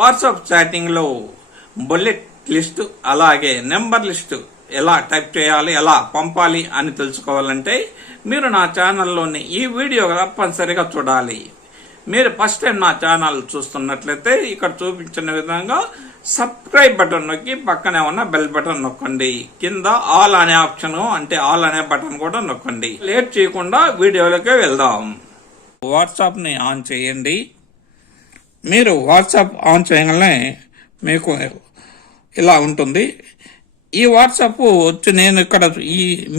WhatsApp చాటింగ్లో bullet list అలాగే number list ఎలా type చేయాలి, ఎలా పంపాలి అని తెలుసుకోవాలంటే మీరు నా ఛానల్లోని ఈ వీడియో తప్పనిసరిగా చూడాలి. మీరు ఫస్ట్ టైం నా ఛానల్ చూస్తున్నట్లయితే ఇక్కడ చూపించిన విధంగా సబ్స్క్రైబ్ బటన్ నొక్కి పక్కనే ఉన్న బెల్ బటన్ నొక్కండి. కింద ఆల్ అనే ఆప్షన్ అంటే ఆల్ అనే బటన్ కూడా నొక్కండి. లేట్ చేయకుండా వీడియోలోకి వెళ్దాం. వాట్సాప్ని ఆన్ చేయండి. మీరు వాట్సాప్ ఆన్ చేయగానే మీకు ఇలా ఉంటుంది. ఈ వాట్సాప్ వచ్చి నేను ఇక్కడ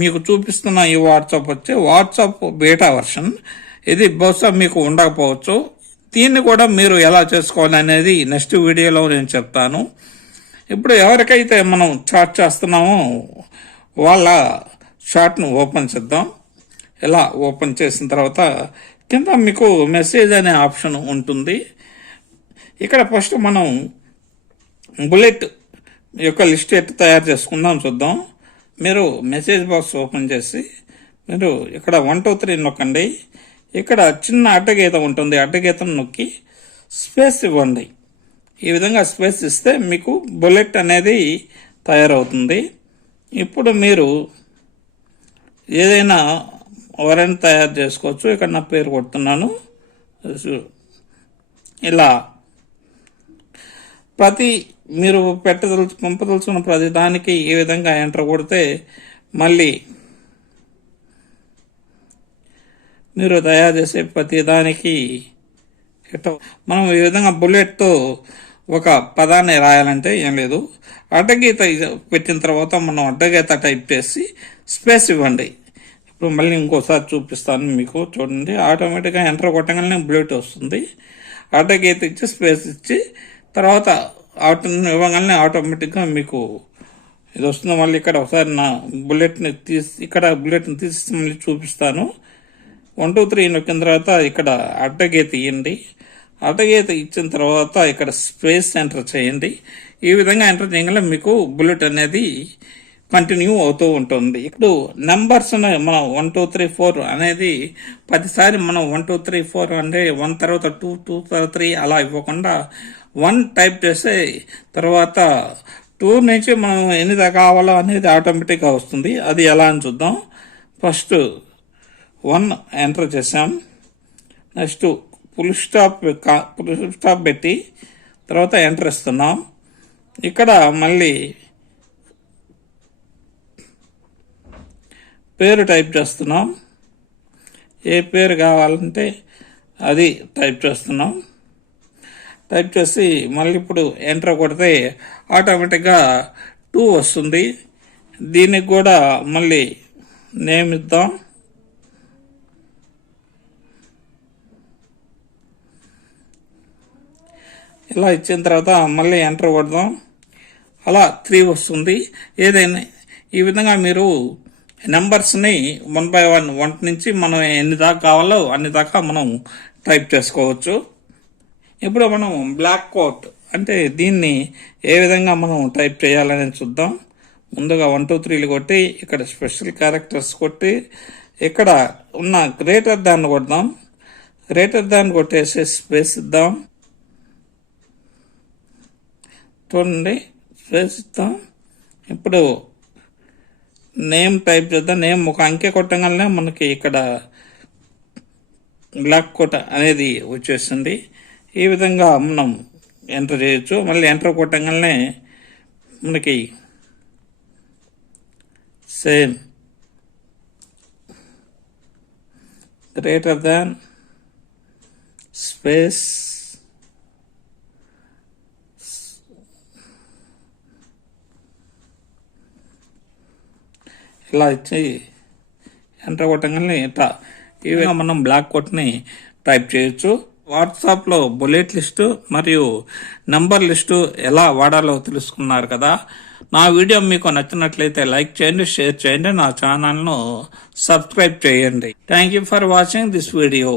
మీకు చూపిస్తున్న ఈ వాట్సాప్ వచ్చి వాట్సాప్ బీటా వర్షన్. ఇది బహుశా మీకు ఉండకపోవచ్చు. దీన్ని కూడా మీరు ఎలా చేసుకోవాలి అనేది నెక్స్ట్ వీడియోలో నేను చెప్తాను. ఇప్పుడు ఎవరికైతే మనం చాట్ చేస్తున్నామో వాళ్ళ చాట్ను ఓపెన్ చేద్దాం. ఇలా ఓపెన్ చేసిన తర్వాత కింద మీకు మెసేజ్ అనే ఆప్షన్ ఉంటుంది. ఇక్కడ ఫస్ట్ మనం బుల్లెట్ యొక్క లిస్ట్ ఎట్లా తయారు చేసుకుందాం చూద్దాం. మీరు మెసేజ్ బాక్స్ ఓపెన్ చేసి మీరు ఇక్కడ 1 2 3 నొక్కండి. ఇక్కడ చిన్న అడ్డగీత ఉంటుంది. అడ్డగీతను నొక్కి స్పేస్ ఇవ్వండి. ఈ విధంగా స్పేస్ ఇస్తే మీకు బుల్లెట్ అనేది తయారవుతుంది. ఇప్పుడు మీరు ఏదైనా ఎవరైనా తయారు చేసుకోవచ్చు. ఇక్కడ నా పేరు కొడుతున్నాను. ఇలా ప్రతి మీరు పంపదలుచుకున్న ప్రతి దానికి ఈ విధంగా ఎంటర్ కొడితే మళ్ళీ మీరు తయారు చేసే ప్రతి దానికి మనం ఈ విధంగా బుల్లెట్తో ఒక పదాన్ని రాయాలంటే ఏం లేదు, అడ్డగీత పెట్టిన తర్వాత మనం అడ్డగీత టైప్ చేసి స్పేస్ ఇవ్వండి. ఇప్పుడు మళ్ళీ ఇంకోసారి చూపిస్తాను మీకు, చూడండి. ఆటోమేటిక్గా ఎంటర్ కొట్టగానే బుల్లెట్ వస్తుంది. అడ్డగీత ఇచ్చి స్పేస్ ఇచ్చి తర్వాత ఇవ్వగానే ఆటోమేటిక్గా మీకు ఇది వస్తుంది. మళ్ళీ ఇక్కడ ఒకసారి నా బుల్లెట్ని తీసి మళ్ళీ చూపిస్తాను. 1 2 3 నొక్కిన తర్వాత ఇక్కడ అడ్డగీత ఇవ్వండి. అడ్డగీత ఇచ్చిన తర్వాత ఇక్కడ స్పేస్ ఎంటర్ చేయండి. ఈ విధంగా ఎంటర్ చేయగల మీకు బుల్లెట్ అనేది కంటిన్యూ అవుతూ ఉంటుంది. ఇప్పుడు నెంబర్స్ మనం 1 2 3 4 అనేది 10 సారి మనం 1 2 3 4 అంటే 1 తర్వాత 2 2 తర్వాత 3 అలా ఇవ్వకుండా 1 టైప్ చేస్తే తర్వాత 2 నుంచి మనం ఎన్ని కావాలో అనేది ఆటోమేటిక్గా వస్తుంది. అది ఎలా అని చూద్దాం. ఫస్ట్ 1 ఎంటర్ చేసాం. నెక్స్ట్ ఫుల్ స్టాప్ పెట్టి తర్వాత ఎంటర్ ఇస్తున్నాం. ఇక్కడ మళ్ళీ పేరు టైప్ చేస్తున్నాం. ఏ పేరు కావాలంటే అది టైప్ చేస్తున్నాం. టైప్ చేసి మళ్ళీ ఇప్పుడు ఎంటర్ కొడితే ఆటోమేటిక్గా 2 వస్తుంది. దీనికి కూడా మళ్ళీ నేమ్ ఇద్దాం. ఇలా ఇచ్చిన తర్వాత మళ్ళీ ఎంటర్ కొడదాం. అలా 3 వస్తుంది. ఏదైనా ఈ విధంగా మీరు నెంబర్స్ని 1 by 1 నుంచి మనం ఎన్ని దాకా కావాలో అన్ని దాకా మనం టైప్ చేసుకోవచ్చు. ఇప్పుడు మనం బ్లాక్ కోట్ అంటే దీన్ని ఏ విధంగా మనం టైప్ చేయాలని చూద్దాం. ముందుగా 1 2 3 కొట్టి ఇక్కడ స్పెషల్ క్యారెక్టర్స్ కొట్టి ఇక్కడ ఉన్న గ్రేటర్ దాన్ని కొడదాం. గ్రేటర్ దాన్ని కొట్టేసి స్పేస్ ఇద్దాం. చూడండి, స్పేస్ ఇద్దాం. ఇప్పుడు నేమ్ టైప్ చేద్దాం. నేమ్ ఒక అంకె కొట్టగానే మనకి ఇక్కడ బ్లాక్ కోట్ అనేది వచ్చేస్తుంది. ఈ విధంగా మనం ఎంటర్ చేయొచ్చు. మళ్ళీ ఎంటర్ కొట్టగానే మనకి సేమ్ గ్రేటర్ దాన్ స్పేస్ ఇలా ఇచ్చి ఎంటర్ కొట్టగానే ఈ విధంగా మనం బ్లాక్ కోట్ని టైప్ చేయొచ్చు. వాట్సాప్లో బుల్లెట్ లిస్టు మరియు నంబర్ లిస్టు ఎలా వాడాలో తెలుసుకున్నారు కదా. నా వీడియో మీకు నచ్చినట్లయితే లైక్ చేయండి, షేర్ చేయండి, నా ఛానల్ను సబ్స్క్రైబ్ చేయండి. Thank you for watching this video.